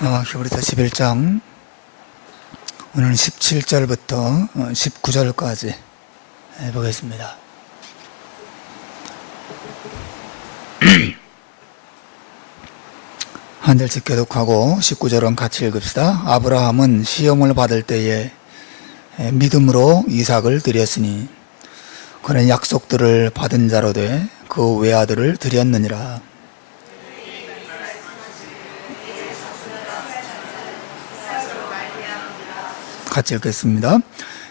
히브리서 11장 오늘 17절부터 19절까지 해보겠습니다. 한 절씩 교독하고 19절은 같이 읽읍시다. 아브라함은 시험을 받을 때에 믿음으로 이삭을 드렸으니 그는 약속들을 받은 자로 돼 그 외아들을 드렸느니라. 같이 읽겠습니다.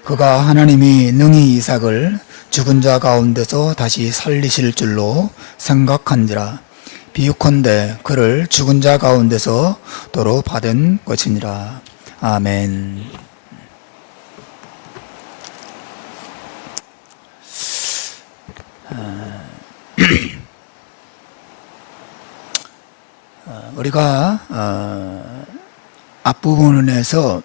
그가 하나님이 능히 이삭을 죽은 자 가운데서 다시 살리실 줄로 생각한지라. 비유컨대 그를 죽은 자 가운데서 도로 받은 것이니라. 아멘. 우리가 앞부분에서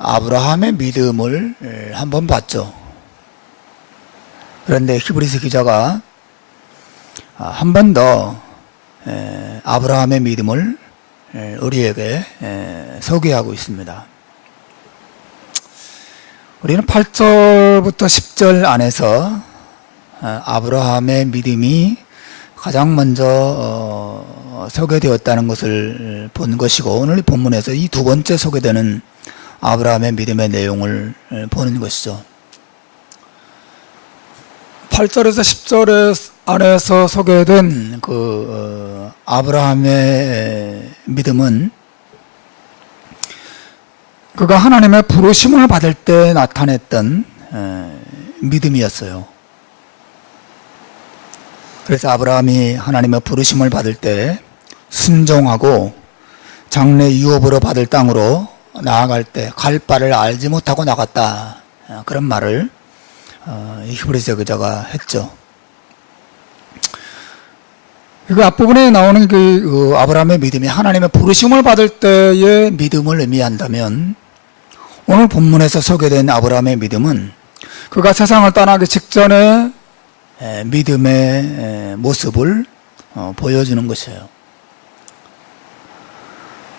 아브라함의 믿음을 한번 봤죠. 그런데 히브리서 기자가 한 번 더 아브라함의 믿음을 우리에게 소개하고 있습니다. 우리는 8절부터 10절 안에서 아브라함의 믿음이 가장 먼저 소개되었다는 것을 본 것이고, 오늘 본문에서 이 두 번째 소개되는 아브라함의 믿음의 내용을 보는 것이죠. 8절에서 10절 안에서 소개된 아브라함의 믿음은 그가 하나님의 부르심을 받을 때 나타냈던 믿음이었어요. 그래서 아브라함이 하나님의 부르심을 받을 때 순종하고 장래 유업으로 받을 땅으로 나아갈 때 갈 바를 알지 못하고 나갔다, 그런 말을 히브리서 기자가 했죠. 그 앞부분에 나오는 아브라함의 믿음이 하나님의 부르심을 받을 때의 믿음을 의미한다면, 오늘 본문에서 소개된 아브라함의 믿음은 그가 세상을 떠나기 직전에 믿음의 모습을 보여주는 것이에요.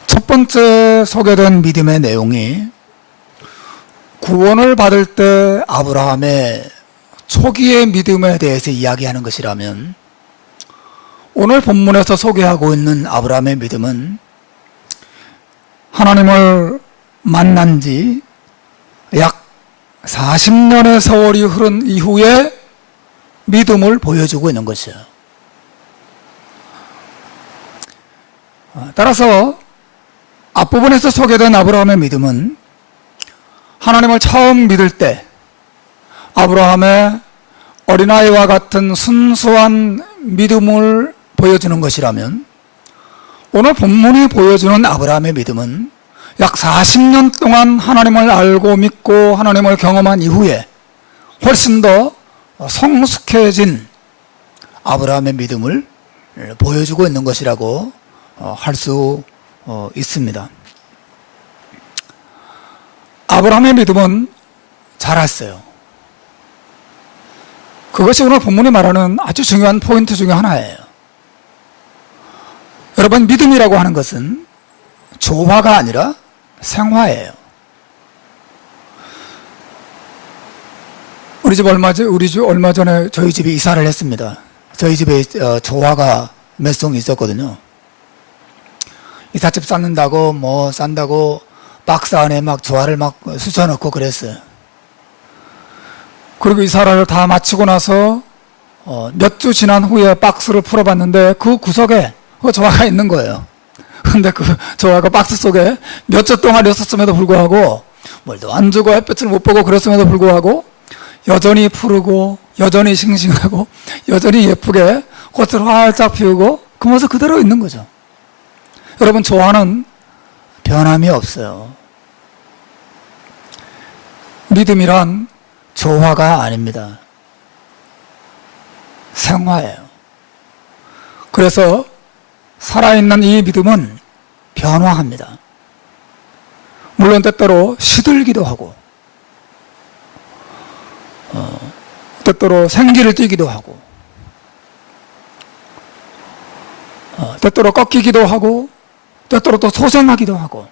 첫 번째 소개된 믿음의 내용이 구원을 받을 때 아브라함의 초기의 믿음에 대해서 이야기하는 것이라면, 오늘 본문에서 소개하고 있는 아브라함의 믿음은 하나님을 만난 지 약 40년의 세월이 흐른 이후에 믿음을 보여주고 있는 것이에요. 따라서 앞부분에서 소개된 아브라함의 믿음은 하나님을 처음 믿을 때 아브라함의 어린아이와 같은 순수한 믿음을 보여주는 것이라면, 오늘 본문이 보여주는 아브라함의 믿음은 약 40년 동안 하나님을 알고 믿고 하나님을 경험한 이후에 훨씬 더 성숙해진 아브라함의 믿음을 보여주고 있는 것이라고 할 수 있습니다. 아브라함의 믿음은 자랐어요. 그것이 오늘 본문이 말하는 아주 중요한 포인트 중에 하나예요. 여러분, 믿음이라고 하는 것은 조화가 아니라 생화예요. 우리 집 얼마 전에 저희 집에 이사를 했습니다. 저희 집에 조화가 몇 송 있었거든요. 이삿집 싼다고 박스 안에 막 조화를 막 쑤셔넣고 그랬어요. 그리고 이사를 다 마치고 나서 몇 주 지난 후에 박스를 풀어봤는데 그 구석에 그 조화가 있는 거예요. 근데 그 조화가 박스 속에 몇 주 동안 있었음에도 불구하고, 뭘도 안 주고 햇볕을 못 보고 그랬음에도 불구하고 여전히 푸르고 여전히 싱싱하고 여전히 예쁘게 꽃을 활짝 피우고 그 모습 그대로 있는 거죠. 여러분, 조화는 변함이 없어요. 믿음이란 조화가 아닙니다. 생화예요. 그래서 살아있는 이 믿음은 변화합니다. 물론 때때로 시들기도 하고 때때로 생기를 띠기도 하고 때때로 꺾이기도 하고 때때로 또 소생하기도 하고,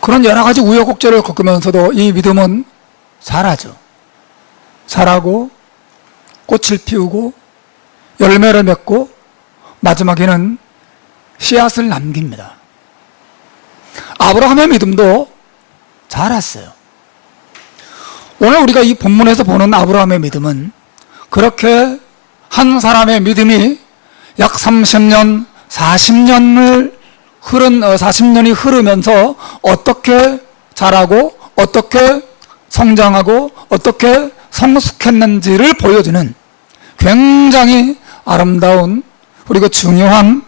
그런 여러 가지 우여곡절을 겪으면서도 이 믿음은 자라죠. 자라고 꽃을 피우고 열매를 맺고 마지막에는 씨앗을 남깁니다. 아브라함의 믿음도 자랐어요. 오늘 우리가 이 본문에서 보는 아브라함의 믿음은 그렇게 한 사람의 믿음이 약 30년, 40년이 흐르면서 어떻게 자라고 어떻게 성장하고 어떻게 성숙했는지를 보여주는 굉장히 아름다운 그리고 중요한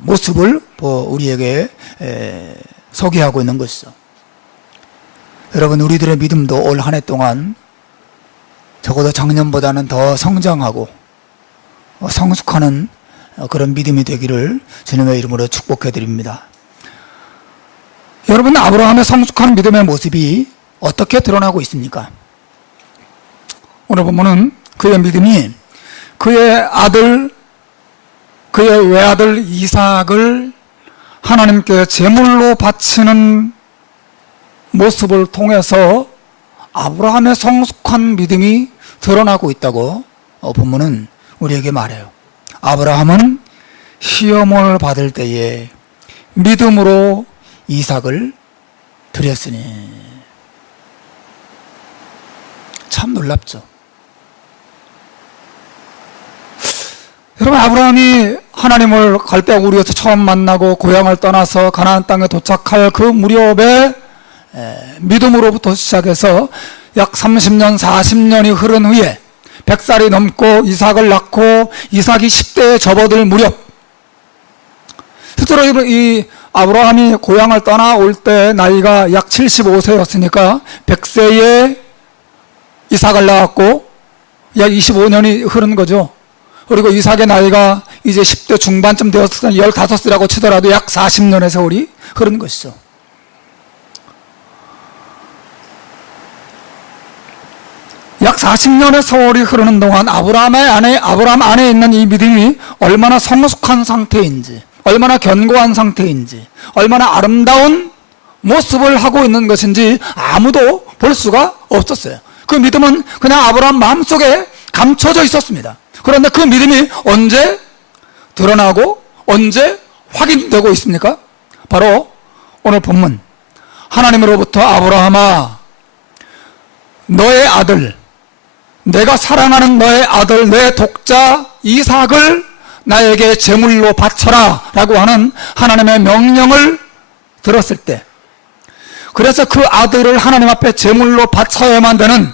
모습을 우리에게 소개하고 있는 것이죠. 여러분, 우리들의 믿음도 올 한 해 동안 적어도 작년보다는 더 성장하고 성숙하는 그런 믿음이 되기를 주님의 이름으로 축복해 드립니다. 여러분, 아브라함의 성숙한 믿음의 모습이 어떻게 드러나고 있습니까? 오늘 보면은 그의 믿음이 그의 외아들 이삭을 하나님께 제물로 바치는 모습을 통해서 아브라함의 성숙한 믿음이 드러나고 있다고 본문은 우리에게 말해요. 아브라함은 시험을 받을 때에 믿음으로 이삭을 드렸으니. 참 놀랍죠. 여러분, 아브라함이 하나님을 갈대 우리에서 처음 만나고 고향을 떠나서 가나안 땅에 도착할 그 무렵에 믿음으로부터 시작해서 약 30년, 40년이 흐른 후에 100살이 넘고 이삭을 낳고 이삭이 10대에 접어들 무렵, 실제로 이 아브라함이 고향을 떠나올 때 나이가 약 75세였으니까 100세에 이삭을 낳았고 약 25년이 흐른 거죠. 그리고 이삭의 나이가 이제 10대 중반쯤 되었을 때 15세라고 치더라도 약 40년의 세월이 흐른 것이죠. 약 40년의 세월이 흐르는 동안 아브라함 안에 있는 이 믿음이 얼마나 성숙한 상태인지, 얼마나 견고한 상태인지, 얼마나 아름다운 모습을 하고 있는 것인지 아무도 볼 수가 없었어요. 그 믿음은 그냥 아브라함 마음속에 감춰져 있었습니다. 그런데 그 믿음이 언제 드러나고 언제 확인되고 있습니까? 바로 오늘 본문, 하나님으로부터 아브라함아, 너의 아들, 내가 사랑하는 너의 아들, 내 독자 이삭을 나에게 제물로 바쳐라 라고 하는 하나님의 명령을 들었을 때, 그래서 그 아들을 하나님 앞에 제물로 바쳐야만 되는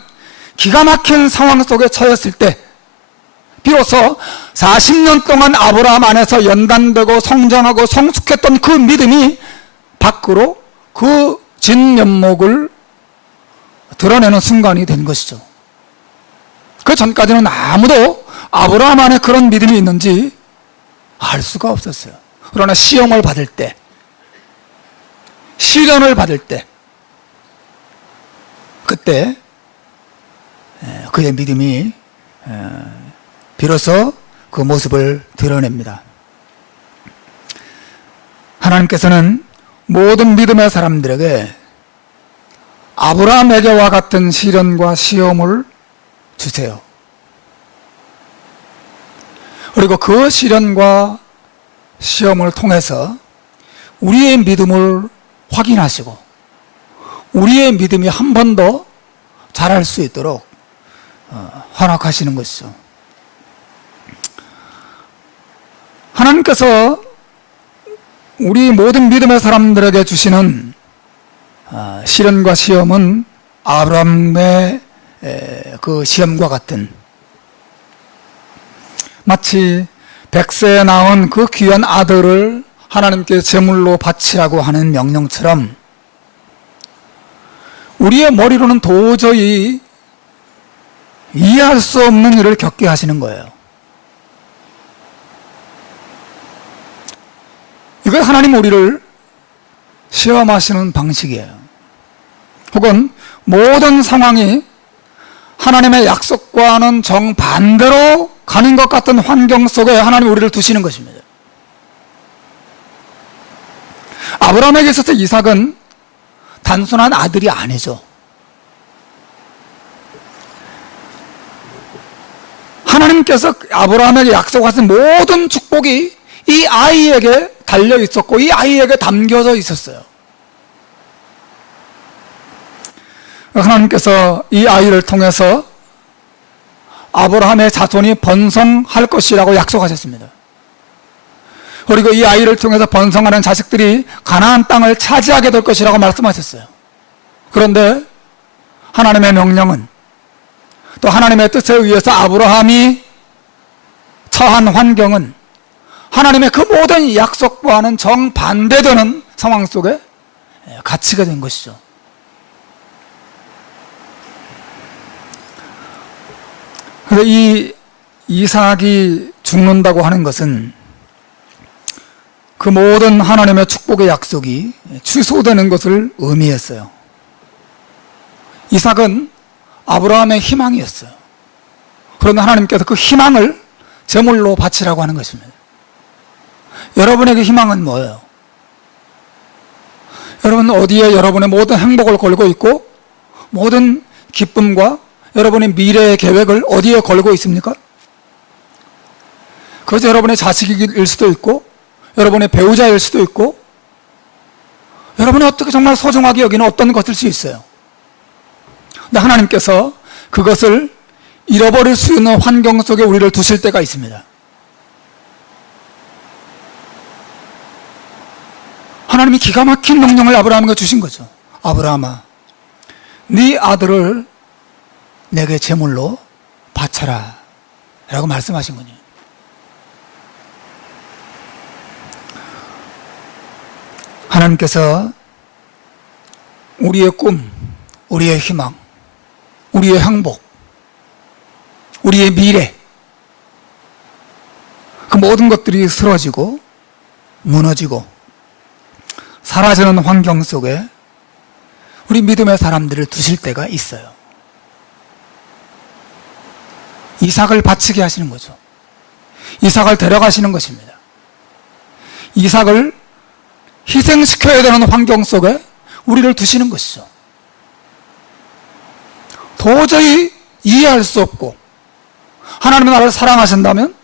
기가 막힌 상황 속에 처했을 때 비로소 40년 동안 아브라함 안에서 연단되고 성장하고 성숙했던 그 믿음이 밖으로 그 진면목을 드러내는 순간이 된 것이죠. 그 전까지는 아무도 아브라함 안에 그런 믿음이 있는지 알 수가 없었어요. 그러나 시험을 받을 때, 시련을 받을 때, 그때 그의 믿음이 비로소 그 모습을 드러냅니다. 하나님께서는 모든 믿음의 사람들에게 아브라함에게와 같은 시련과 시험을 주세요. 그리고 그 시련과 시험을 통해서 우리의 믿음을 확인하시고 우리의 믿음이 한 번 더 자랄 수 있도록 허락하시는 것이죠. 하나님께서 우리 모든 믿음의 사람들에게 주시는 시련과 시험은 아브라함의 그 시험과 같은, 마치 100세에 낳은 그 귀한 아들을 하나님께 제물로 바치라고 하는 명령처럼 우리의 머리로는 도저히 이해할 수 없는 일을 겪게 하시는 거예요. 이거 하나님 우리를 시험하시는 방식이에요. 혹은 모든 상황이 하나님의 약속과는 정반대로 가는 것 같은 환경 속에 하나님 우리를 두시는 것입니다. 아브라함에게 있어서 이삭은 단순한 아들이 아니죠. 하나님께서 아브라함에게 약속하신 모든 축복이 이 아이에게 달려 있었고 이 아이에게 담겨져 있었어요. 하나님께서 이 아이를 통해서 아브라함의 자손이 번성할 것이라고 약속하셨습니다. 그리고 이 아이를 통해서 번성하는 자식들이 가나안 땅을 차지하게 될 것이라고 말씀하셨어요. 그런데 하나님의 명령은, 또 하나님의 뜻에 의해서 아브라함이 처한 환경은 하나님의 그 모든 약속과는 정반대되는 상황 속에 갇히게 된 것이죠. 그래서 이 이삭이 죽는다고 하는 것은 그 모든 하나님의 축복의 약속이 취소되는 것을 의미했어요. 이삭은 아브라함의 희망이었어요. 그런데 하나님께서 그 희망을 제물로 바치라고 하는 것입니다. 여러분에게 희망은 뭐예요? 여러분 어디에 여러분의 모든 행복을 걸고 있고 모든 기쁨과 여러분의 미래의 계획을 어디에 걸고 있습니까? 그것이 여러분의 자식일 수도 있고 여러분의 배우자일 수도 있고 여러분이 어떻게 정말 소중하게 여기는 어떤 것일 수 있어요. 근데 하나님께서 그것을 잃어버릴 수 있는 환경 속에 우리를 두실 때가 있습니다. 하나님이 기가 막힌 명령을 아브라함에게 주신 거죠. 아브라함아, 네 아들을 내게 제물로 바쳐라 라고 말씀하신 거죠. 하나님께서 우리의 꿈, 우리의 희망, 우리의 행복, 우리의 미래, 그 모든 것들이 쓰러지고 무너지고 사라지는 환경 속에 우리 믿음의 사람들을 두실 때가 있어요. 이삭을 바치게 하시는 거죠. 이삭을 데려가시는 것입니다. 이삭을 희생시켜야 되는 환경 속에 우리를 두시는 것이죠. 도저히 이해할 수 없고 하나님이 나를 사랑하신다면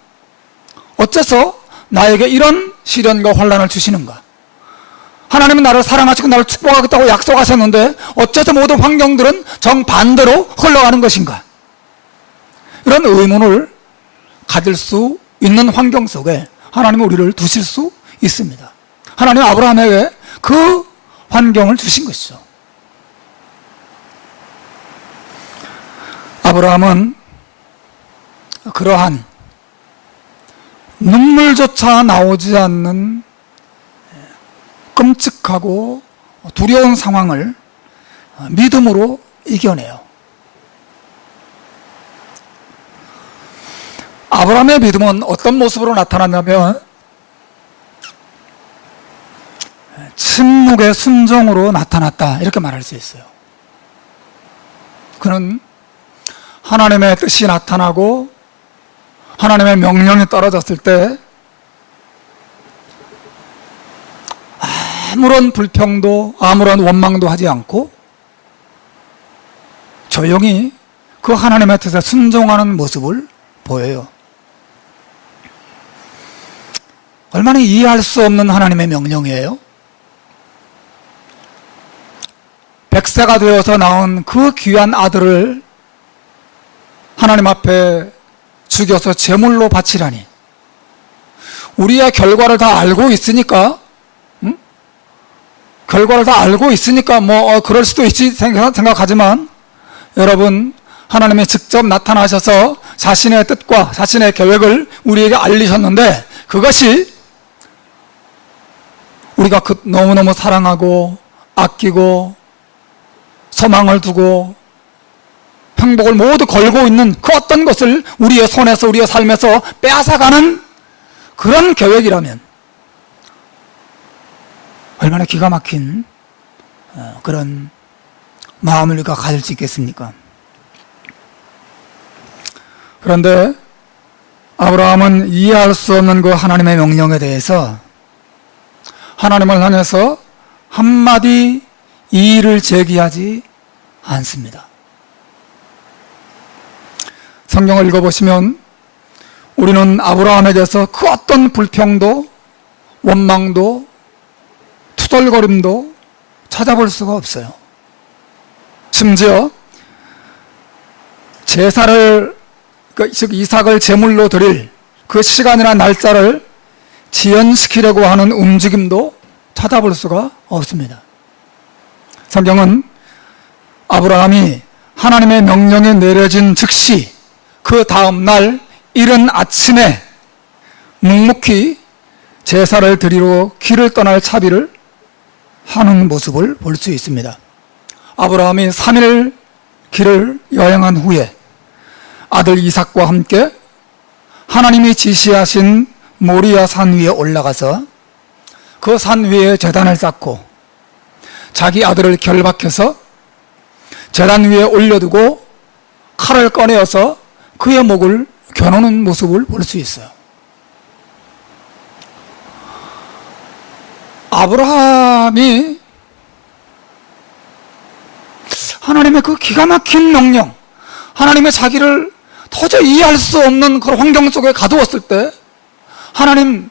어째서 나에게 이런 시련과 환난을 주시는가? 하나님은 나를 사랑하시고 나를 축복하겠다고 약속하셨는데 어째서 모든 환경들은 정반대로 흘러가는 것인가? 이런 의문을 가질 수 있는 환경 속에 하나님은 우리를 두실 수 있습니다. 하나님은 아브라함에게 그 환경을 주신 것이죠. 아브라함은 그러한 눈물조차 나오지 않는 끔찍하고 두려운 상황을 믿음으로 이겨내요. 아브라함의 믿음은 어떤 모습으로 나타났냐면 침묵의 순종으로 나타났다 이렇게 말할 수 있어요. 그는 하나님의 뜻이 나타나고 하나님의 명령이 떨어졌을 때 아무런 불평도 아무런 원망도 하지 않고 조용히 그 하나님의 뜻에 순종하는 모습을 보여요. 얼마나 이해할 수 없는 하나님의 명령이에요. 100세가 되어서 낳은 그 귀한 아들을 하나님 앞에 죽여서 제물로 바치라니. 우리의 결과를 다 알고 있으니까, 결과를 다 알고 있으니까 그럴 수도 있지 생각하지만, 여러분, 하나님이 직접 나타나셔서 자신의 뜻과 자신의 계획을 우리에게 알리셨는데, 그것이 우리가 너무너무 사랑하고 아끼고 소망을 두고 행복을 모두 걸고 있는 그 어떤 것을 우리의 손에서 우리의 삶에서 빼앗아가는 그런 계획이라면 얼마나 기가 막힌 그런 마음을 우리가 가질 수 있겠습니까? 그런데 아브라함은 이해할 수 없는 그 하나님의 명령에 대해서 하나님을 향해서 한마디 이의를 제기하지 않습니다. 성경을 읽어보시면 우리는 아브라함에게서 그 어떤 불평도 원망도 투덜거림도 찾아볼 수가 없어요. 심지어 제사를, 즉 이삭을 제물로 드릴 그 시간이나 날짜를 지연시키려고 하는 움직임도 찾아볼 수가 없습니다. 성경은 아브라함이 하나님의 명령이 내려진 즉시 그 다음 날 이른 아침에 묵묵히 제사를 드리러 길을 떠날 차비를 하는 모습을 볼 수 있습니다. 아브라함이 3일 길을 여행한 후에 아들 이삭과 함께 하나님이 지시하신 모리아 산 위에 올라가서 그 산 위에 제단을 쌓고 자기 아들을 결박해서 제단 위에 올려두고 칼을 꺼내어서 그의 목을 겨누는 모습을 볼 수 있어요. 아브라함이 하나님의 그 기가 막힌 명령, 하나님의 자기를 도저히 이해할 수 없는 그런 환경 속에 가두었을 때 하나님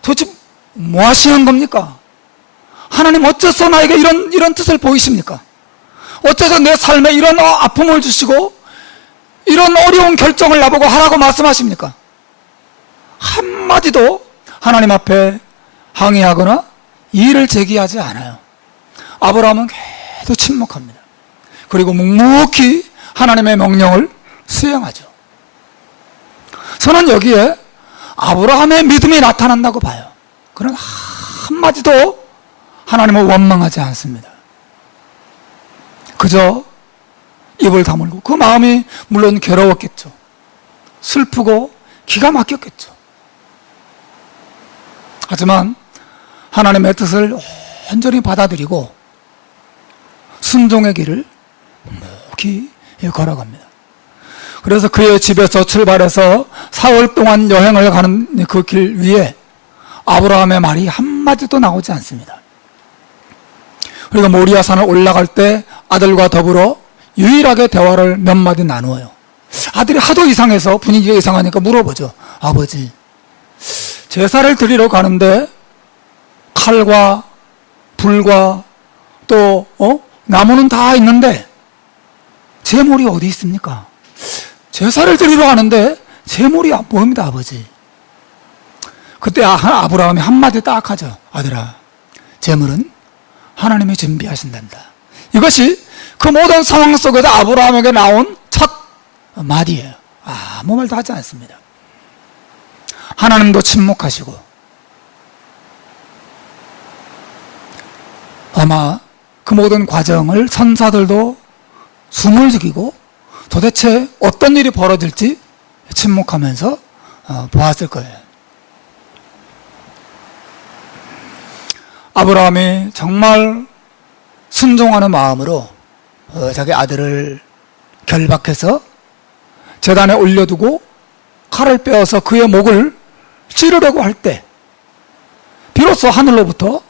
도대체 뭐 하시는 겁니까? 하나님 어째서 나에게 이런 뜻을 보이십니까? 어째서 내 삶에 이런 아픔을 주시고 이런 어려운 결정을 나보고 하라고 말씀하십니까? 한마디도 하나님 앞에 항의하거나 이의를 제기하지 않아요. 아브라함은 계속 침묵합니다. 그리고 묵묵히 하나님의 명령을 수행하죠. 저는 여기에 아브라함의 믿음이 나타난다고 봐요. 그러나 한마디도 하나님을 원망하지 않습니다. 그저 입을 다물고, 그 마음이 물론 괴로웠겠죠. 슬프고 기가 막혔겠죠. 하지만 하나님의 뜻을 온전히 받아들이고 순종의 길을 묵묵히 걸어갑니다. 그래서 그의 집에서 출발해서 4월 동안 여행을 가는 그 길 위에 아브라함의 말이 한마디도 나오지 않습니다. 그리고 모리아 산을 올라갈 때 아들과 더불어 유일하게 대화를 몇 마디 나누어요. 아들이 하도 이상해서, 분위기가 이상하니까 물어보죠. 아버지, 제사를 드리러 가는데 칼과 불과 또 나무는 다 있는데 제물이 어디 있습니까? 제사를 드리러 가는데 제물이 안 보입니다, 아버지. 그때 아브라함이 한마디 딱 하죠. 아들아, 제물은 하나님이 준비하신단다. 이것이 그 모든 상황 속에서 아브라함에게 나온 첫 말이에요. 아무 말도 하지 않습니다. 하나님도 침묵하시고, 아마 그 모든 과정을 천사들도 숨을 죽이고 도대체 어떤 일이 벌어질지 침묵하면서 보았을 거예요. 아브라함이 정말 순종하는 마음으로 자기 아들을 결박해서 제단에 올려두고 칼을 빼어서 그의 목을 찌르려고 할 때 비로소 하늘로부터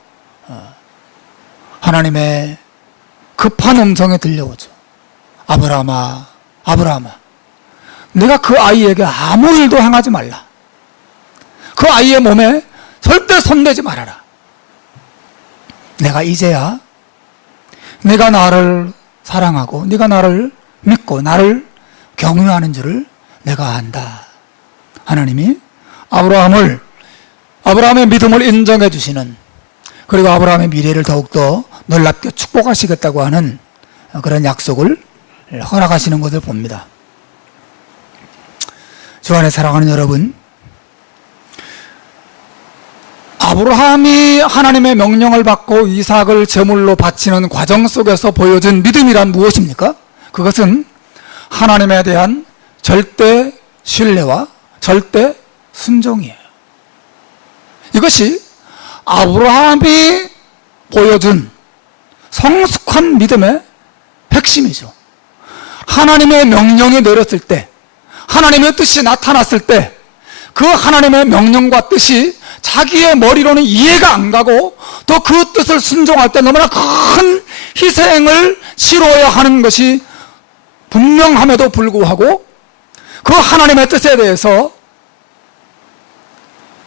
하나님의 급한 음성이 들려오죠. 아브라함아, 아브라함아, 내가 그 아이에게 아무 일도 행하지 말라. 그 아이의 몸에 절대 손대지 말아라. 내가 이제야 네가 나를 사랑하고 네가 나를 믿고 나를 경외하는 줄을 내가 안다. 하나님이 아브라함의 믿음을 인정해 주시는, 그리고 아브라함의 미래를 더욱더 놀랍게 축복하시겠다고 하는 그런 약속을 허락하시는 것을 봅니다. 주 안에 사랑하는 여러분, 아브라함이 하나님의 명령을 받고 이삭을 제물로 바치는 과정 속에서 보여준 믿음이란 무엇입니까? 그것은 하나님에 대한 절대 신뢰와 절대 순종이에요. 이것이 아브라함이 보여준 성숙한 믿음의 핵심이죠. 하나님의 명령이 내렸을 때, 하나님의 뜻이 나타났을 때 그 하나님의 명령과 뜻이 자기의 머리로는 이해가 안 가고 또 그 뜻을 순종할 때 너무나 큰 희생을 치러야 하는 것이 분명함에도 불구하고 그 하나님의 뜻에 대해서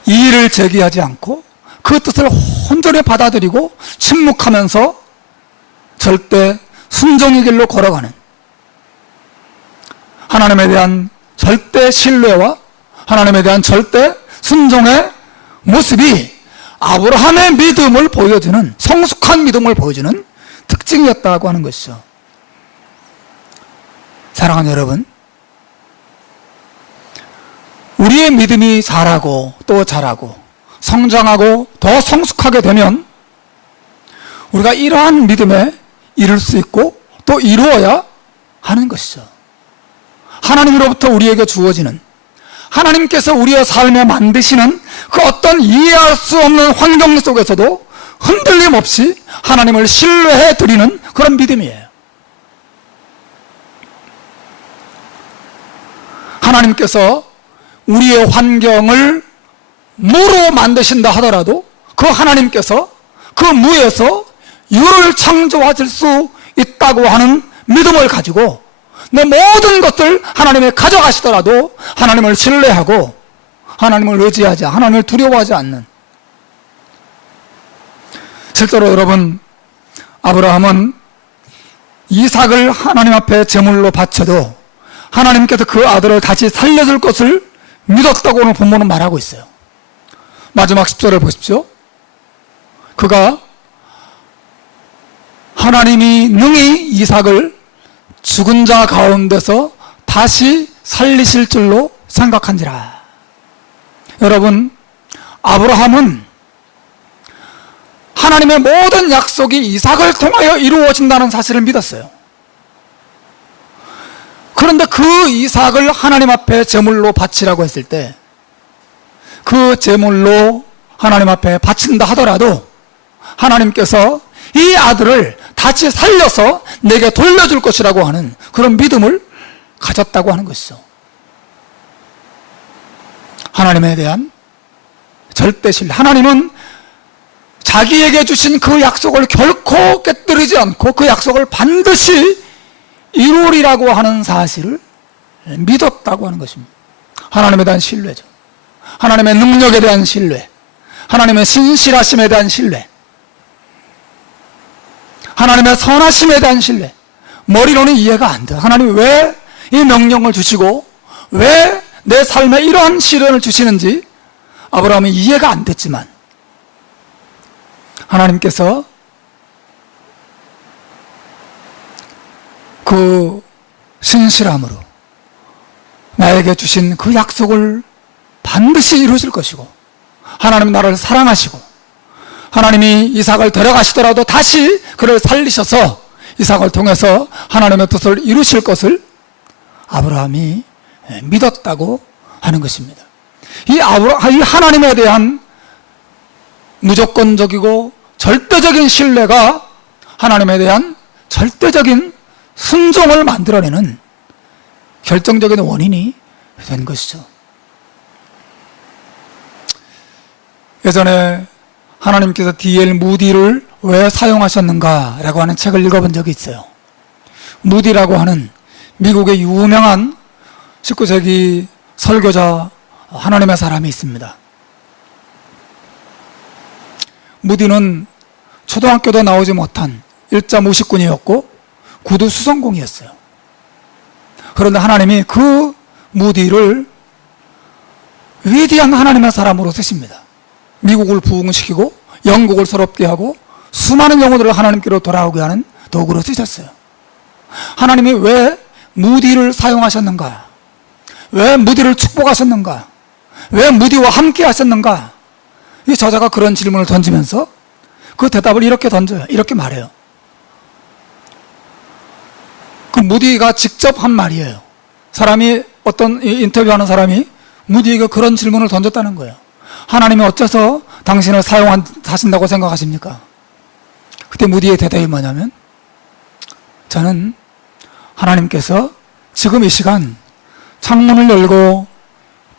이의를 제기하지 않고 그 뜻을 온전히 받아들이고 침묵하면서 절대 순종의 길로 걸어가는 하나님에 대한 절대 신뢰와 하나님에 대한 절대 순종의 모습이 아브라함의 믿음을 보여주는, 성숙한 믿음을 보여주는 특징이었다고 하는 것이죠. 사랑하는 여러분, 우리의 믿음이 자라고 또 자라고 성장하고 더 성숙하게 되면 우리가 이러한 믿음에 이룰 수 있고 또 이루어야 하는 것이죠. 하나님으로부터 우리에게 주어지는, 하나님께서 우리의 삶에 만드시는 그 어떤 이해할 수 없는 환경 속에서도 흔들림 없이 하나님을 신뢰해 드리는 그런 믿음이에요. 하나님께서 우리의 환경을 무로 만드신다 하더라도 그 하나님께서 그 무에서 유를 창조하실 수 있다고 하는 믿음을 가지고 내 모든 것들 하나님이 가져가시더라도 하나님을 신뢰하고 하나님을 의지하지, 하나님을 두려워하지 않는, 실제로 여러분, 아브라함은 이삭을 하나님 앞에 제물로 바쳐도 하나님께서 그 아들을 다시 살려줄 것을 믿었다고 오늘 본문은 말하고 있어요. 마지막 10절을 보십시오. 그가 하나님이 능히 이삭을 죽은 자 가운데서 다시 살리실 줄로 생각한지라. 여러분, 아브라함은 하나님의 모든 약속이 이삭을 통하여 이루어진다는 사실을 믿었어요. 그런데 그 이삭을 하나님 앞에 제물로 바치라고 했을 때 그 제물로 하나님 앞에 바친다 하더라도 하나님께서 이 아들을 다시 살려서 내게 돌려줄 것이라고 하는 그런 믿음을 가졌다고 하는 것이죠. 하나님에 대한 절대 신뢰. 하나님은 자기에게 주신 그 약속을 결코 깨뜨리지 않고 그 약속을 반드시 이루리라고 하는 사실을 믿었다고 하는 것입니다. 하나님에 대한 신뢰죠. 하나님의 능력에 대한 신뢰, 하나님의 신실하심에 대한 신뢰, 하나님의 선하심에 대한 신뢰. 머리로는 이해가 안 돼요. 하나님이 왜 이 명령을 주시고 왜 내 삶에 이러한 시련을 주시는지 아브라함이 이해가 안 됐지만 하나님께서 그 신실함으로 나에게 주신 그 약속을 반드시 이루실 것이고, 하나님 나를 사랑하시고 하나님이 이삭을 데려가시더라도 다시 그를 살리셔서 이삭을 통해서 하나님의 뜻을 이루실 것을 아브라함이 믿었다고 하는 것입니다. 이 하나님에 대한 무조건적이고 절대적인 신뢰가 하나님에 대한 절대적인 순종을 만들어내는 결정적인 원인이 된 것이죠. 예전에 하나님께서 D.L. 무디를 왜 사용하셨는가라고 하는 책을 읽어본 적이 있어요. 무디라고 하는 미국의 유명한 19세기 설교자, 하나님의 사람이 있습니다. 무디는 초등학교도 나오지 못한 일자 무식군이었고 구두 수성공이었어요. 그런데 하나님이 그 무디를 위대한 하나님의 사람으로 쓰십니다. 미국을 부흥시키고 영국을 새롭게 하고 수많은 영혼들을 하나님께로 돌아오게 하는 도구로 쓰셨어요. 하나님이 왜 무디를 사용하셨는가? 왜 무디를 축복하셨는가? 왜 무디와 함께 하셨는가? 이 저자가 그런 질문을 던지면서 그 대답을 이렇게 던져요. 이렇게 말해요. 그 무디가 직접 한 말이에요. 사람이, 어떤 인터뷰하는 사람이 무디에게 그런 질문을 던졌다는 거예요. 하나님이 어째서 당신을 사용하신다고 생각하십니까? 그때 무디의 대답이 뭐냐면, 저는 하나님께서 지금 이 시간 창문을 열고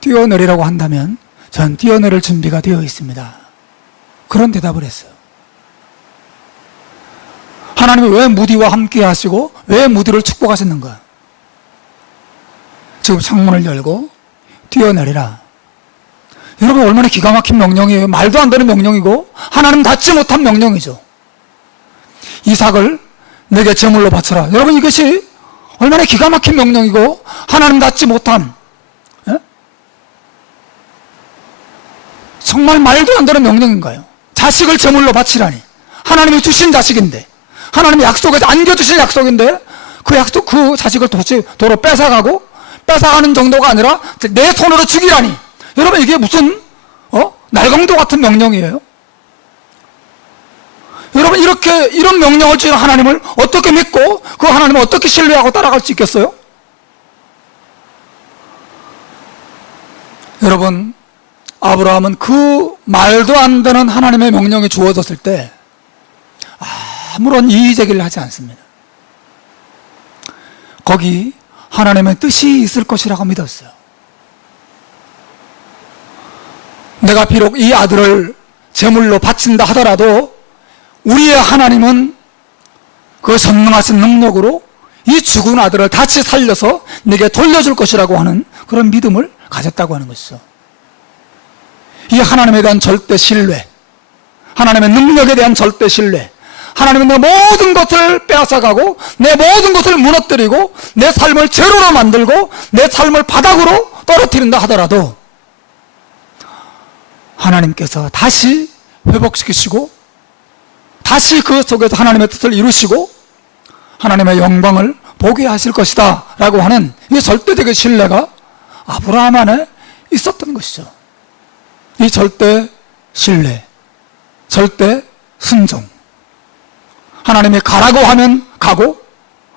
뛰어내리라고 한다면 전 뛰어내릴 준비가 되어 있습니다. 그런 대답을 했어요. 하나님이 왜 무디와 함께 하시고 왜 무디를 축복하셨는가? 지금 창문을 열고 뛰어내리라. 여러분, 얼마나 기가 막힌 명령이에요. 말도 안 되는 명령이고 하나님 닿지 못한 명령이죠. 이삭을 내게 제물로 바쳐라. 여러분, 이것이 얼마나 기가 막힌 명령이고 하나님 닿지 못한, 정말 말도 안 되는 명령인가요? 자식을 제물로 바치라니. 하나님이 주신 자식인데, 하나님이 약속에서 안겨주신 약속인데 그 약속, 그 자식을 도로 뺏어가는 정도가 아니라 내 손으로 죽이라니. 여러분, 이게 무슨 날강도 같은 명령이에요. 여러분, 이런 명령을 주신 하나님을 어떻게 믿고 그 하나님을 어떻게 신뢰하고 따라갈 수 있겠어요? 여러분, 아브라함은 그 말도 안 되는 하나님의 명령이 주어졌을 때 아무런 이의제기를 하지 않습니다. 거기 하나님의 뜻이 있을 것이라고 믿었어요. 내가 비록 이 아들을 제물로 바친다 하더라도 우리의 하나님은 그 전능하신 능력으로 이 죽은 아들을 다시 살려서 내게 돌려줄 것이라고 하는 그런 믿음을 가졌다고 하는 것이죠. 이 하나님에 대한 절대 신뢰, 하나님의 능력에 대한 절대 신뢰, 하나님은 내 모든 것을 빼앗아가고 내 모든 것을 무너뜨리고 내 삶을 제로로 만들고 내 삶을 바닥으로 떨어뜨린다 하더라도 하나님께서 다시 회복시키시고 다시 그 속에서 하나님의 뜻을 이루시고 하나님의 영광을 보게 하실 것이다 라고 하는 이 절대적인 신뢰가 아브라함 안에 있었던 것이죠. 이 절대 신뢰, 절대 순종. 하나님이 가라고 하면 가고,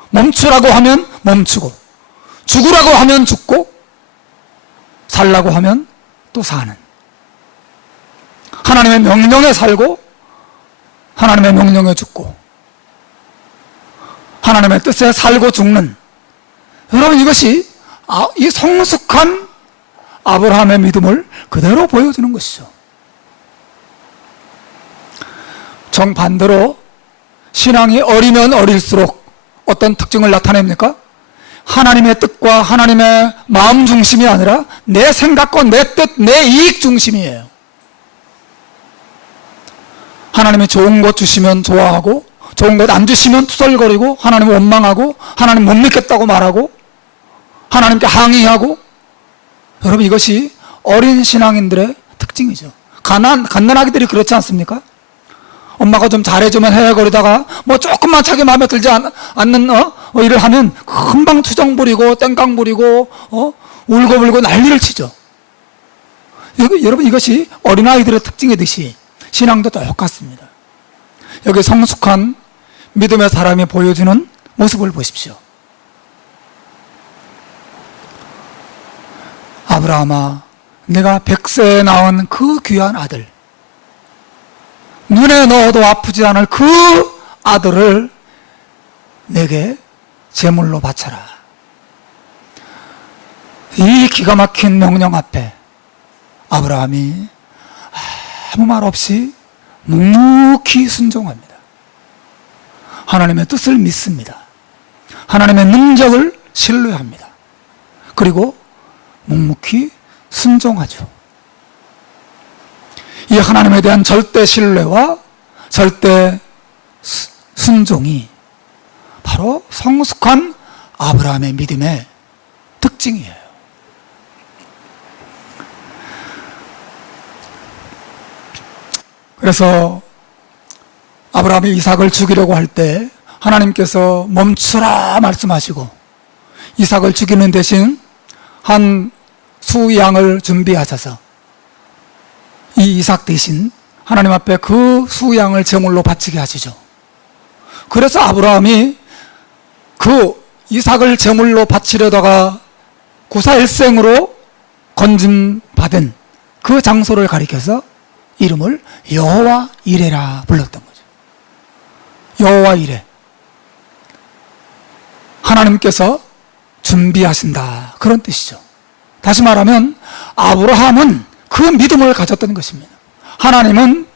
멈추라고 하면 멈추고, 죽으라고 하면 죽고, 살라고 하면 또 사는. 하나님의 명령에 살고, 하나님의 명령에 죽고, 하나님의 뜻에 살고 죽는. 여러분, 이것이 이 성숙한 아브라함의 믿음을 그대로 보여주는 것이죠. 정반대로 신앙이 어리면 어릴수록 어떤 특징을 나타냅니까? 하나님의 뜻과 하나님의 마음 중심이 아니라 내 생각과 내 뜻, 내 이익 중심이에요. 하나님이 좋은 것 주시면 좋아하고 좋은 것 안 주시면 투덜거리고 하나님 원망하고 하나님 못 믿겠다고 말하고 하나님께 항의하고. 여러분, 이것이 어린 신앙인들의 특징이죠. 갓난아기들이 그렇지 않습니까? 엄마가 좀 잘해주면 헤헤거리다가 뭐 조금만 자기 마음에 들지 않는 일을 하면 금방 투정 부리고 땡깡 부리고 울고불고 난리를 치죠. 여러분, 이것이 어린아이들의 특징이듯이 신앙도 똑같습니다. 여기 성숙한 믿음의 사람이 보여주는 모습을 보십시오. 아브라함아, 내가 100세에 낳은 그 귀한 아들, 눈에 넣어도 아프지 않을 그 아들을 내게 제물로 바쳐라. 이 기가 막힌 명령 앞에 아브라함이 아무 말 없이 묵묵히 순종합니다. 하나님의 뜻을 믿습니다. 하나님의 능력을 신뢰합니다. 그리고 묵묵히 순종하죠. 이 하나님에 대한 절대 신뢰와 절대 순종이 바로 성숙한 아브라함의 믿음의 특징이에요. 그래서 아브라함이 이삭을 죽이려고 할 때 하나님께서 멈추라 말씀하시고 이삭을 죽이는 대신 한 수양을 준비하셔서 이 이삭 대신 하나님 앞에 그 수양을 제물로 바치게 하시죠. 그래서 아브라함이 그 이삭을 제물로 바치려다가 구사일생으로 건짐받은 그 장소를 가리켜서 이름을 여호와 이레라 불렀던 거죠. 여호와 이레, 하나님께서 준비하신다, 그런 뜻이죠. 다시 말하면 아브라함은 그 믿음을 가졌던 것입니다. 하나님은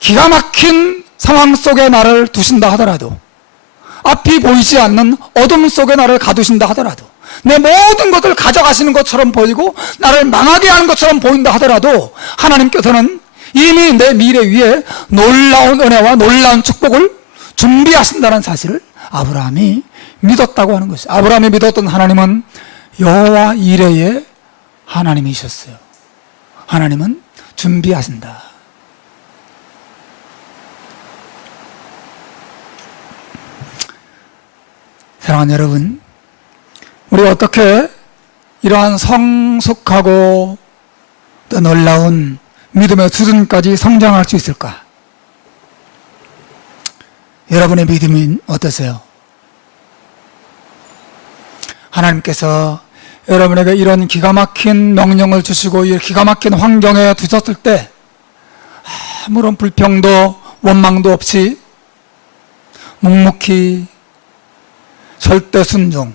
기가 막힌 상황 속에 나를 두신다 하더라도, 앞이 보이지 않는 어둠 속에 나를 가두신다 하더라도, 내 모든 것을 가져가시는 것처럼 보이고 나를 망하게 하는 것처럼 보인다 하더라도 하나님께서는 이미 내 미래 위에 놀라운 은혜와 놀라운 축복을 준비하신다는 사실을 아브라함이 믿었다고 하는 것이죠. 아브라함이 믿었던 하나님은 여호와 이레의 하나님이셨어요. 하나님은 준비하신다. 사랑하는 여러분, 우리가 어떻게 이러한 성숙하고 또 놀라운 믿음의 수준까지 성장할 수 있을까? 여러분의 믿음이 어떠세요? 하나님께서 여러분에게 이런 기가 막힌 명령을 주시고 이 기가 막힌 환경에 두셨을 때 아무런 불평도 원망도 없이 묵묵히 절대 순종,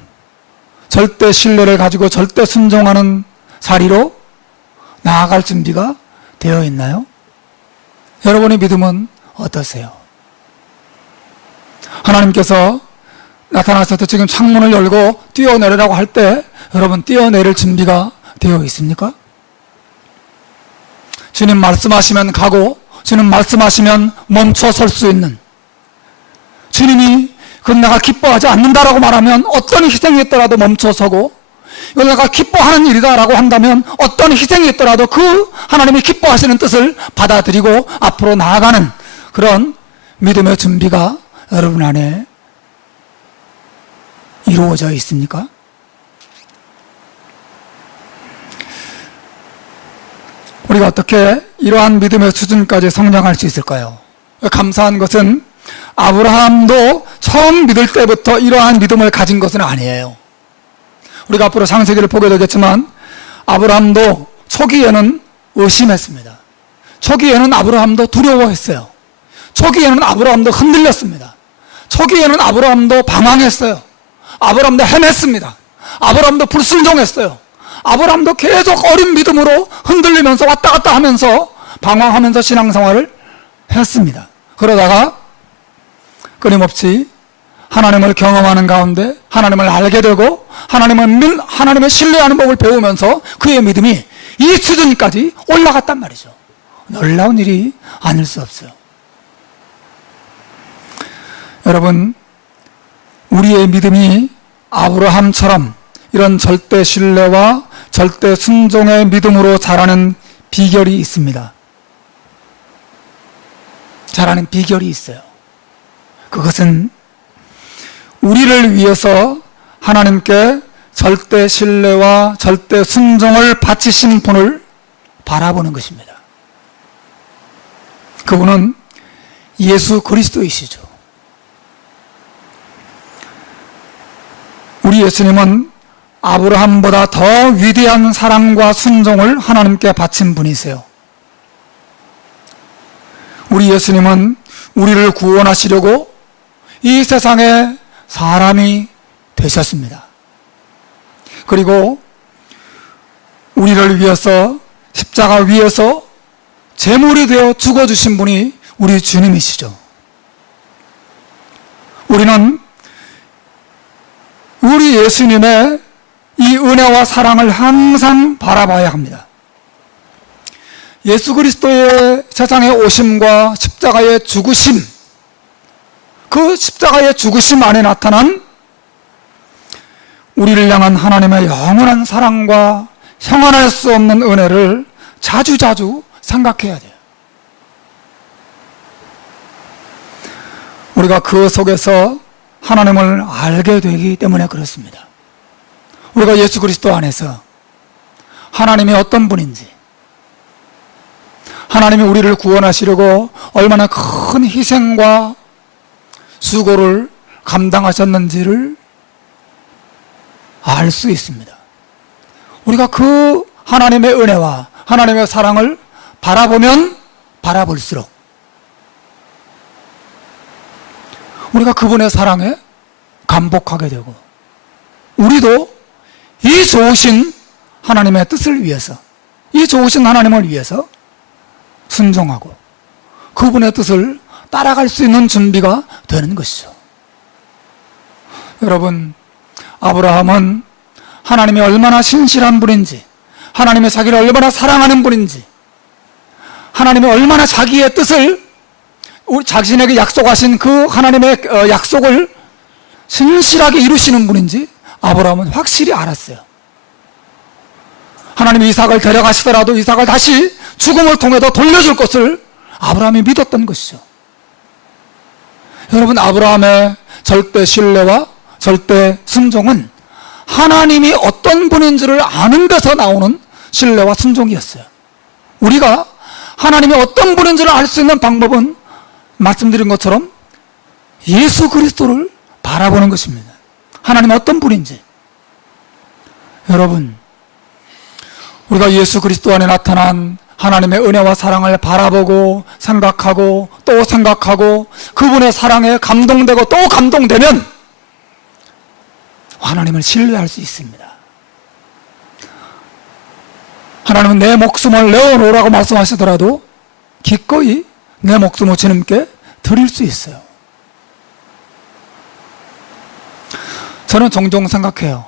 절대 신뢰를 가지고 절대 순종하는 자리로 나아갈 준비가 되어 있나요? 여러분의 믿음은 어떠세요? 하나님께서 나타나셔서 지금 창문을 열고 뛰어내리라고 할 때 여러분 뛰어내릴 준비가 되어 있습니까? 주님 말씀하시면 가고 주님 말씀하시면 멈춰 설 수 있는, 주님이 그건 내가 기뻐하지 않는다라고 말하면 어떤 희생이 있더라도 멈춰서고, 이걸 내가 기뻐하는 일이다라고 한다면 어떤 희생이 있더라도 그 하나님이 기뻐하시는 뜻을 받아들이고 앞으로 나아가는 그런 믿음의 준비가 여러분 안에 이루어져 있습니까? 우리가 어떻게 이러한 믿음의 수준까지 성장할 수 있을까요? 감사한 것은 아브라함도 처음 믿을 때부터 이러한 믿음을 가진 것은 아니에요. 우리가 앞으로 창세기를 보게 되겠지만 아브라함도 초기에는 의심했습니다. 초기에는 아브라함도 두려워했어요. 초기에는 아브라함도 흔들렸습니다. 초기에는 아브라함도 방황했어요. 아브라함도 헤맸습니다. 아브라함도 불순종했어요. 아브라함도 계속 어린 믿음으로 흔들리면서 왔다 갔다 하면서 방황하면서 신앙생활을 했습니다. 그러다가 끊임없이 하나님을 경험하는 가운데 하나님을 알게 되고 하나님을 신뢰하는 법을 배우면서 그의 믿음이 이 수준까지 올라갔단 말이죠. 놀라운 일이 아닐 수 없어요. 여러분, 우리의 믿음이 아브라함처럼 이런 절대 신뢰와 절대 순종의 믿음으로 자라는 비결이 있습니다. 자라는 비결이 있어요. 그것은 우리를 위해서 하나님께 절대 신뢰와 절대 순종을 바치신 분을 바라보는 것입니다. 그분은 예수 그리스도이시죠. 우리 예수님은 아브라함보다 더 위대한 사랑과 순종을 하나님께 바친 분이세요. 우리 예수님은 우리를 구원하시려고 이 세상에 사람이 되셨습니다. 그리고 우리를 위해서 십자가 위에서 제물이 되어 죽어주신 분이 우리 주님이시죠. 우리는 우리 예수님의 이 은혜와 사랑을 항상 바라봐야 합니다. 예수 그리스도의 세상에 오심과 십자가의 죽으심, 그 십자가의 죽으심 안에 나타난 우리를 향한 하나님의 영원한 사랑과 형언할 수 없는 은혜를 자주자주 생각해야 돼요. 우리가 그 속에서 하나님을 알게 되기 때문에 그렇습니다. 우리가 예수 그리스도 안에서 하나님이 어떤 분인지, 하나님이 우리를 구원하시려고 얼마나 큰 희생과 수고를 감당하셨는지를 알 수 있습니다. 우리가 그 하나님의 은혜와 하나님의 사랑을 바라보면 바라볼수록 우리가 그분의 사랑에 감복하게 되고, 우리도 이 좋으신 하나님의 뜻을 위해서, 이 좋으신 하나님을 위해서 순종하고 그분의 뜻을 따라갈 수 있는 준비가 되는 것이죠. 여러분, 아브라함은 하나님이 얼마나 신실한 분인지, 하나님이 자기를 얼마나 사랑하는 분인지, 하나님이 얼마나 자기의 뜻을 자신에게 약속하신 그 하나님의 약속을 신실하게 이루시는 분인지 아브라함은 확실히 알았어요. 하나님이 이삭을 데려가시더라도 이삭을 다시 죽음을 통해서 돌려줄 것을 아브라함이 믿었던 것이죠. 여러분, 아브라함의 절대 신뢰와 절대 순종은 하나님이 어떤 분인지를 아는 데서 나오는 신뢰와 순종이었어요. 우리가 하나님이 어떤 분인지를 알 수 있는 방법은 말씀드린 것처럼 예수 그리스도를 바라보는 것입니다. 하나님은 어떤 분인지. 여러분, 우리가 예수 그리스도 안에 나타난 하나님의 은혜와 사랑을 바라보고 생각하고 또 생각하고 그분의 사랑에 감동되고 또 감동되면 하나님을 신뢰할 수 있습니다. 하나님은 내 목숨을 내어놓으라고 말씀하시더라도 기꺼이 내 목숨을 주님께 드릴 수 있어요. 저는 종종 생각해요.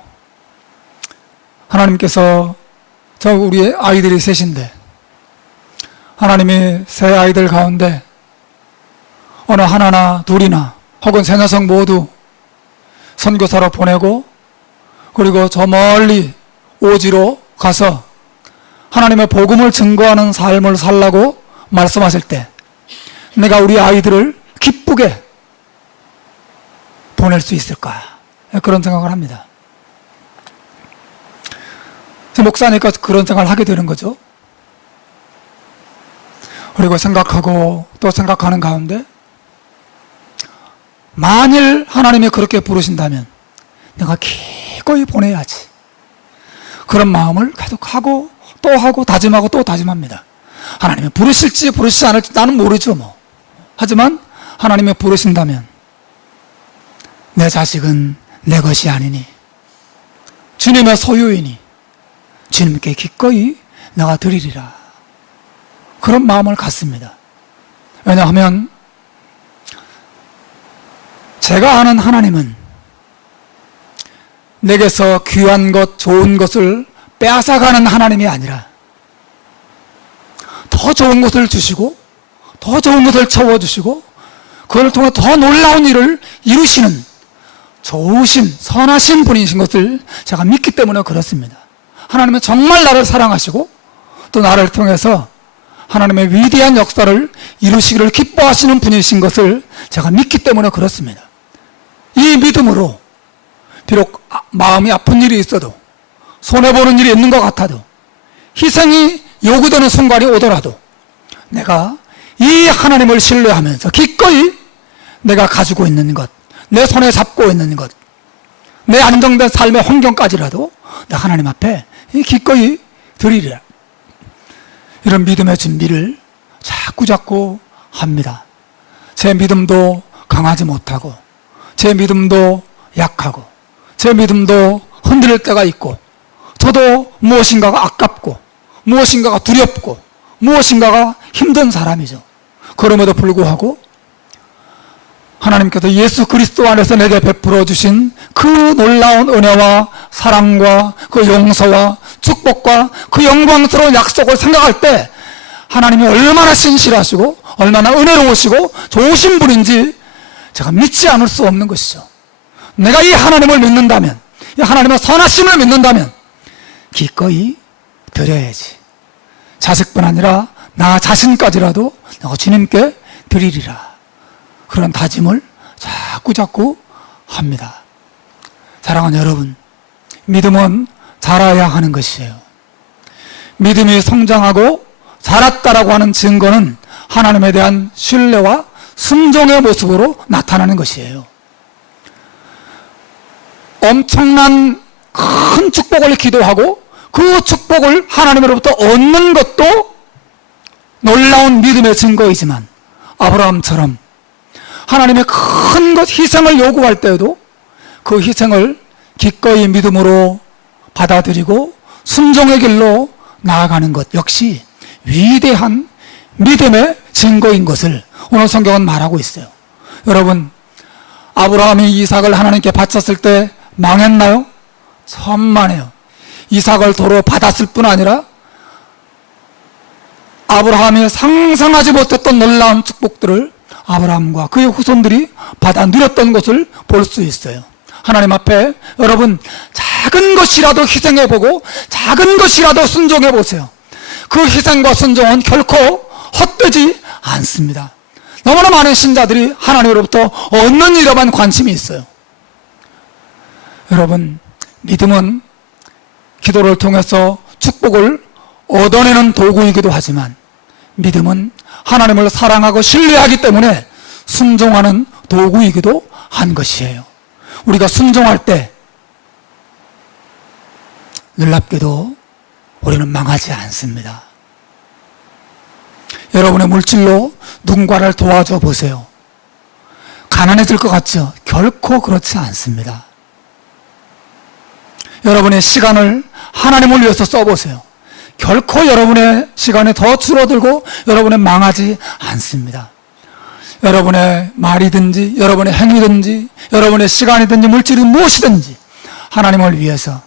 하나님께서 우리 아이들이 셋인데 하나님이 세 아이들 가운데 어느 하나나 둘이나 혹은 세 녀석 모두 선교사로 보내고 그리고 저 멀리 오지로 가서 하나님의 복음을 증거하는 삶을 살라고 말씀하실 때 내가 우리 아이들을 기쁘게 보낼 수 있을까? 그런 생각을 합니다. 목사니까 그런 생각을 하게 되는 거죠. 그리고 생각하고 또 생각하는 가운데 만일 하나님이 그렇게 부르신다면 내가 기꺼이 보내야지. 그런 마음을 계속 하고 또 하고 다짐하고 또 다짐합니다. 하나님이 부르실지 부르시지 않을지 나는 모르죠 뭐. 하지만 하나님이 부르신다면 내 자식은 내 것이 아니니 주님의 소유이니 주님께 기꺼이 내가 드리리라. 그런 마음을 갖습니다. 왜냐하면 제가 아는 하나님은 내게서 귀한 것, 좋은 것을 빼앗아가는 하나님이 아니라 더 좋은 것을 주시고 더 좋은 것을 채워주시고 그걸 통해 더 놀라운 일을 이루시는 좋으신, 선하신 분이신 것을 제가 믿기 때문에 그렇습니다. 하나님은 정말 나를 사랑하시고 또 나를 통해서 하나님의 위대한 역사를 이루시기를 기뻐하시는 분이신 것을 제가 믿기 때문에 그렇습니다. 이 믿음으로 비록 마음이 아픈 일이 있어도 손해보는 일이 있는 것 같아도 희생이 요구되는 순간이 오더라도 내가 이 하나님을 신뢰하면서 기꺼이 내가 가지고 있는 것, 내 손에 잡고 있는 것, 내 안정된 삶의 환경까지라도 나 하나님 앞에 기꺼이 드리리라. 이런 믿음의 준비를 자꾸 합니다. 제 믿음도 강하지 못하고 제 믿음도 약하고 제 믿음도 흔들릴 때가 있고 저도 무엇인가가 아깝고 무엇인가가 두렵고 무엇인가가 힘든 사람이죠. 그럼에도 불구하고 하나님께서 예수 그리스도 안에서 내게 베풀어 주신 그 놀라운 은혜와 사랑과 그 용서와 축복과 그 영광스러운 약속을 생각할 때 하나님이 얼마나 신실하시고 얼마나 은혜로우시고 좋으신 분인지 제가 믿지 않을 수 없는 것이죠. 내가 이 하나님을 믿는다면, 이 하나님의 선하심을 믿는다면 기꺼이 드려야지. 자식뿐 아니라 나 자신까지라도 내가 주님께 드리리라. 그런 다짐을 자꾸 합니다. 사랑하는 여러분, 믿음은 자라야 하는 것이에요. 믿음이 성장하고 자랐다라고 하는 증거는 하나님에 대한 신뢰와 순종의 모습으로 나타나는 것이에요. 엄청난 큰 축복을 기도하고 그 축복을 하나님으로부터 얻는 것도 놀라운 믿음의 증거이지만 아브라함처럼 하나님의 큰 것 희생을 요구할 때에도 그 희생을 기꺼이 믿음으로 받아들이고 순종의 길로 나아가는 것 역시 위대한 믿음의 증거인 것을 오늘 성경은 말하고 있어요. 여러분, 아브라함이 이삭을 하나님께 바쳤을 때 망했나요? 천만에요. 이삭을 도로 받았을 뿐 아니라 아브라함이 상상하지 못했던 놀라운 축복들을 아브라함과 그의 후손들이 받아 누렸던 것을 볼 수 있어요. 하나님 앞에 여러분, 작은 것이라도 희생해보고 작은 것이라도 순종해보세요. 그 희생과 순종은 결코 헛되지 않습니다. 너무나 많은 신자들이 하나님으로부터 얻는 일에만 관심이 있어요. 여러분, 믿음은 기도를 통해서 축복을 얻어내는 도구이기도 하지만 믿음은 하나님을 사랑하고 신뢰하기 때문에 순종하는 도구이기도 한 것이에요. 우리가 순종할 때 놀랍게도 우리는 망하지 않습니다. 여러분의 물질로 누군가를 도와줘 보세요. 가난해질 것 같죠? 결코 그렇지 않습니다. 여러분의 시간을 하나님을 위해서 써보세요. 결코 여러분의 시간이 더 줄어들고 여러분은 망하지 않습니다. 여러분의 말이든지 여러분의 행위든지 여러분의 시간이든지 물질이 무엇이든지 하나님을 위해서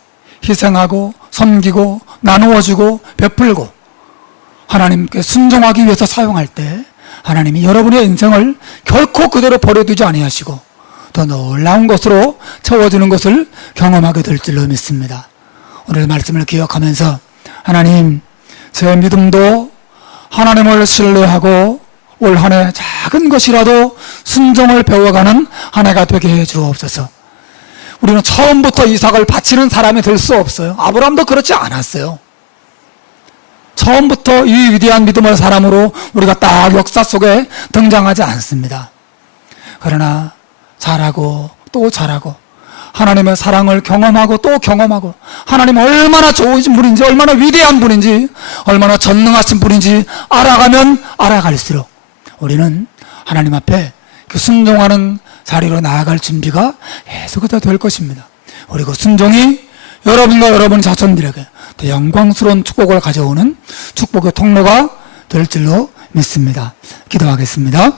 희생하고 섬기고 나누어주고 베풀고 하나님께 순종하기 위해서 사용할 때 하나님이 여러분의 인생을 결코 그대로 버려두지 아니하시고 더 놀라운 것으로 채워주는 것을 경험하게 될 줄로 믿습니다. 오늘 말씀을 기억하면서 하나님, 제 믿음도 하나님을 신뢰하고 올 한 해 작은 것이라도 순종을 배워가는 한 해가 되게 해 주옵소서. 우리는 처음부터 이삭을 바치는 사람이 될 수 없어요. 아브라함도 그렇지 않았어요. 처음부터 이 위대한 믿음의 사람으로 우리가 딱 역사 속에 등장하지 않습니다. 그러나 잘하고 또 잘하고 하나님의 사랑을 경험하고 또 경험하고 하나님 얼마나 좋으신 분인지 얼마나 위대한 분인지 얼마나 전능하신 분인지 알아가면 알아갈수록 우리는 하나님 앞에 그 순종하는 자리로 나아갈 준비가 계속해서 될 것입니다. 그리고 순종이 여러분과 여러분 자손들에게 더 영광스러운 축복을 가져오는 축복의 통로가 될 줄로 믿습니다. 기도하겠습니다.